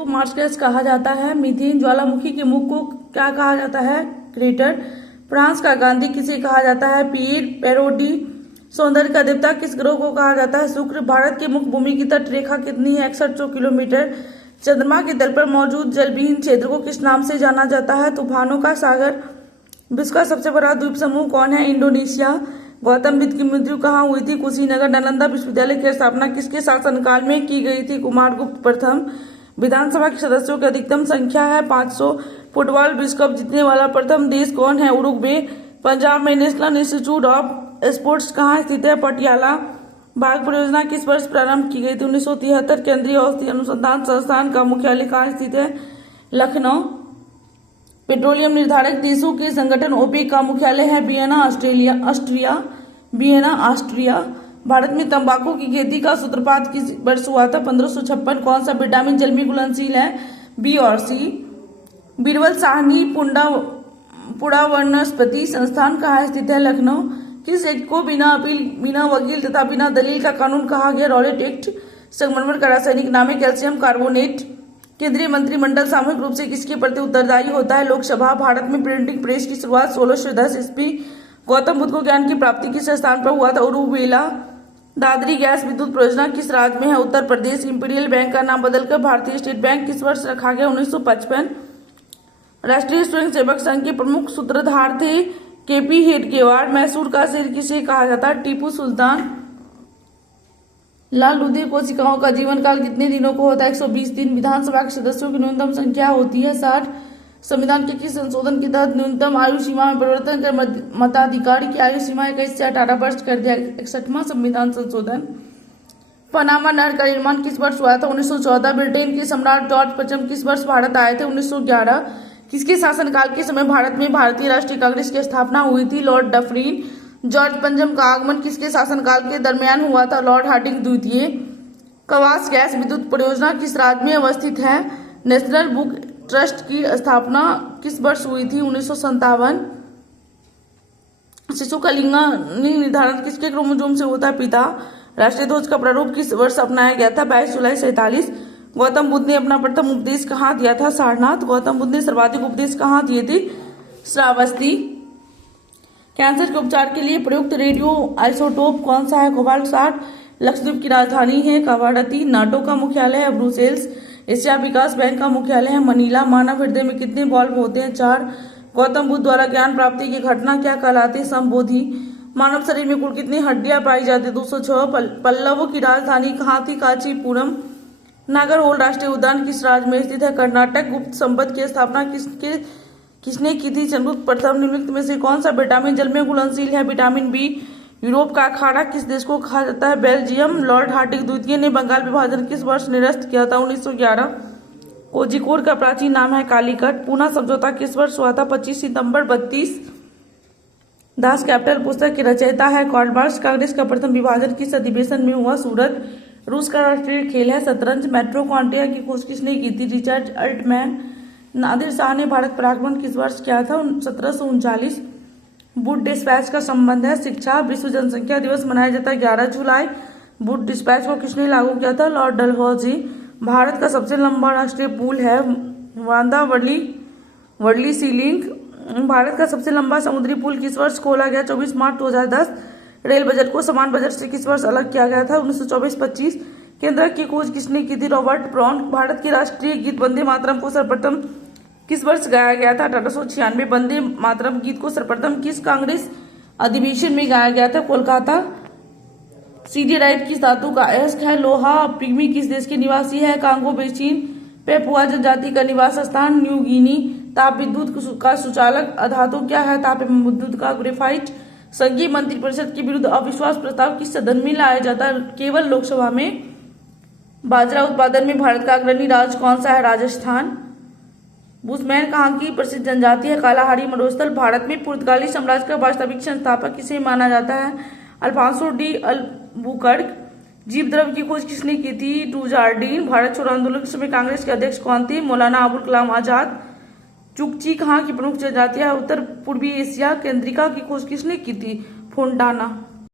को marsh gas कहा जाता है। मीथेन ज्वालामुखी के मुख को क्या कहा जाता है? क्रेटर। फ्रांस का गांधी किसे कहा जाता है? पियर पेरोडी। सौंदर्य का देवता किस ग्रह को कहा जाता है? शुक्र। भारत के मुख्य भूमि की तट रेखा कितनी है? 6100 किलोमीटर। चंद्रमा के तल पर मौजूद जलविहीन क्षेत्र को किस नाम से जाना जाता है? तूफानों का सागर। विश्व का सबसे बड़ा द्वीप समूह कौन है? इंडोनेशिया। गौतम बुद्ध की मृत्यु कहाँ हुई थी? कुशीनगर। नालंदा विश्वविद्यालय की स्थापना किसके शासनकाल में की गई थी? कुमारगुप्त प्रथम। विधानसभा के सदस्यों की अधिकतम संख्या है 500। फुटबॉल विश्व कप जीतने वाला प्रथम देश कौन है? उरुग्वे। पंजाब में नेशनल इंस्टीट्यूट ऑफ स्पोर्ट्स कहाँ स्थित है? पटियाला। बाघ परियोजना किस वर्ष प्रारंभ की गई थी? 1973। केंद्रीय औषधि अनुसंधान संस्थान का मुख्यालय कहाँ स्थित है? लखनऊ। पेट्रोलियम निर्धारक देशों के संगठन ओपेक का मुख्यालय है Vienna, Austria. Vienna, Austria. Bharat में तंबाकू की खेती का सूत्रपात किस वर्ष हुआ था? 1556। कौन सा विटामिन जल में घुलनशील है? बी और सी। बीरबल साहनी पुड़ा वनस्पति संस्थान कहाँ स्थित है? लखनऊ। किस एक्ट को बिना अपील, बिना वकील तथा बिना दलील का कानून कहा गया? Rowlatt act. संगमरमर का रासायनिक नाम है कैल्शियम कार्बोनेट। केंद्रीय मंत्रिमंडल सामूहिक रूप से किसके प्रति उत्तरदायी होता है? लोकसभा। भारत में प्रिंटिंग प्रेस की शुरुआत 1610 ईस्वी। गौतम बुद्ध को ज्ञान की प्राप्ति किस स्थान पर हुआ था? उरुवेला। दादरी गैस विद्युत परियोजना किस राज्य में है? उत्तर प्रदेश। इंपीरियल बैंक का नाम बदलकर भारतीय स्टेट बैंक किस वर्ष रखा गया? 1955। राष्ट्रीय स्वयंसेवक संघ के प्रमुख सूत्रधार थे केपी हेडगेवार। मैसूर का शेर किसे कहा जाता है? टीपू सुल्तान। लाल रुधिर कोशिकाओं का जीवन काल कितने दिनों को होता है? 120 दिन। विधानसभा के सदस्यों की न्यूनतम संख्या होती है 60। संविधान के किस संशोधन के तहत न्यूनतम आयु सीमा में परिवर्तन कर मताधिकारी की आयु सीमा 21 से 18 वर्ष कर दिया? 61वां संविधान संशोधन। पनामा नहर का निर्माण किस वर्ष हुआ था? 1914। ब्रिटेन के सम्राट जॉर्ज पंचम किस वर्ष भारत आए थे? 1911। किसके शासनकाल के समय भारत में भारतीय राष्ट्रीय कांग्रेस की स्थापना हुई थी? Lord Dufferin. जॉर्ज पंचम का आगमन किसके शासनकाल के दरमियान हुआ था? लॉर्ड हार्डिंग द्वितीय। कवास गैस विद्युत परियोजना किस राज्य में अवस्थित है? नेशनल बुक ट्रस्ट की स्थापना किस वर्ष हुई थी? 1957। शिशु का लिंग निर्धारण किसके क्रोमोसोम से होता है? पिता। राष्ट्रीय ध्वज का प्रारूप किस वर्ष अपनाया गया था? 22 जुलाई 47। गौतम बुद्ध ने अपना प्रथम उपदेश कहाँ दिया था? सारनाथ। गौतम बुद्ध ने सर्वाधिक उपदेश कहाँ दिए थे? श्रावस्ती। कैंसर के उपचार के लिए प्रयुक्त रेडियो आइसोटोप कौन सा है? कोबाल्ट 60। लक्षद्वीप की राजधानी है कवारत्ती। नाटो का मुख्यालय है ब्रुसेल्स। एशिया विकास बैंक का मुख्यालय है मनीला। मानव हृदय में कितने बल्ब होते हैं? 4। गौतम बुद्ध द्वारा ज्ञान प्राप्ति की घटना क्या कहलाती है? संबोधि। मानव शरीर में कुल कितनी हड्डियां पाई जाती है? 206। पल्लवों की राजधानी कहाँ थी? कांचीपुरम। नागरहोल राष्ट्रीय उद्यान किस राज्य में स्थित है? कर्नाटक। गुप्त संपद की स्थापना किसने की थी? चंद्रगुप्त प्रथम। निम्नलिखित में से कौन सा विटामिन जल में घुलनशील है? Vitamin B. यूरोप का अखाड़ा किस देश को कहा जाता है? बेल्जियम। लॉर्ड हार्डिंग द्वितीय ने बंगाल विभाजन किस वर्ष निरस्त किया था? 1911। कोझिकोड का प्राचीन नाम है कालीकट। पूना समझौता किस वर्ष हुआ था? 25 सितंबर 32। दास कैपिटल पुस्तक की रचयिता है कार्ल मार्क्स। कांग्रेस का प्रथम विभाजन किस अधिवेशन में हुआ? सूरत। रूस का राष्ट्रीय खेल है शतरंज। मेट्रोक्वांटिया की खोज किसने की थी? Richard Altman. नादिर शाह ने भारत पर आक्रमण किस वर्ष किया था? 1739। बुट डिस्पैच का संबंध है शिक्षा। विश्व जनसंख्या दिवस मनाया जाता है 11 जुलाई। बुट डिस्पैच को किसने लागू किया था? लॉर्ड डलहौजी। भारत का सबसे लंबा राष्ट्रीय पुल है वांदा वर्ली सी लिंक। भारत का सबसे लंबा समुद्री पुल किस वर्ष खोला गया? 24 मार्च 2010। रेल बजट को समान बजट से किस वर्ष अलग किया गया था? 1924-25। केंद्र की खोज किसने की थी? Robert brown. भारत के राष्ट्रीय गीत वंदे मातरम को सर्वप्रथम किस वर्ष गाया गया था? 1896। वंदे मातरम गीत को सर्वप्रथम किस कांग्रेस अधिवेशन में गाया गया था? कोलकाता। सीडियराइट किस धातु का अयस्क है? लोहा। पिग्मी किस देश के निवासी है? Congo basin. पेपुआ जनजाति का निवास स्थान न्यू गिनी। ताप विद्युत का सुचालक अधातु क्या है? ताप एवं विद्युत का ग्रेफाइट। संघीय मंत्रिपरिषद के विरुद्ध अविश्वास प्रस्ताव किस सदन में लाया जाता है? केवल लोकसभा में। बाजरा उत्पादन में भारत का अग्रणी राज्य कौन सा है? राजस्थान। बुशमैन कहाँ की प्रसिद्ध जनजाति है? कालाहारी मरुस्थल। भारत में पुर्तगाली साम्राज्य का वास्तविक संस्थापक किसे माना जाता है? Alfonso de Albuquerque. जीव द्रव्य की खोज किसने की थी? डुजार्डिन। भारत छोड़ो आंदोलन के समय कांग्रेस के अध्यक्ष कौन थे? मौलाना अबुल कलाम आजाद। चुकची कहाँ की प्रमुख जनजातियां? उत्तर पूर्वी एशिया। केंद्रिका की खोज किसने की थी? फोंटाना।